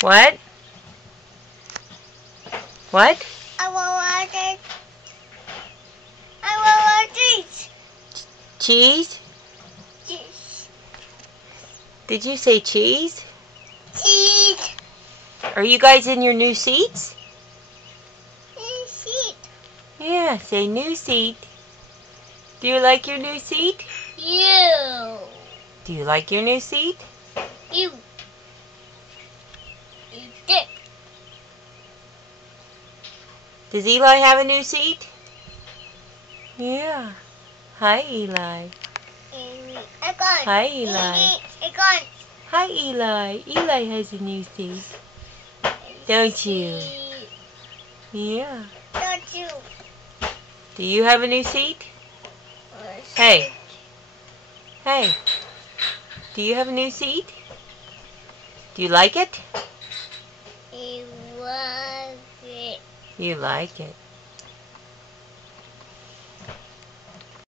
What? What? I want it. I want cheese. Cheese? Cheese. Did you say cheese? Cheese. Are you guys in your new seats? Seat. Yeah, say new seat. Do you like your new seat? You. Do you like your new seat? You. You dick. Does Eli have a new seat? Yeah. Hi, Eli. Hi, Eli. Hi, Eli. Eli has a new seat. Don't you? Yeah. Don't you? Do you have a new seat? Hey. Hey. Do you have a new seat? Do you like it? You want it. You like it.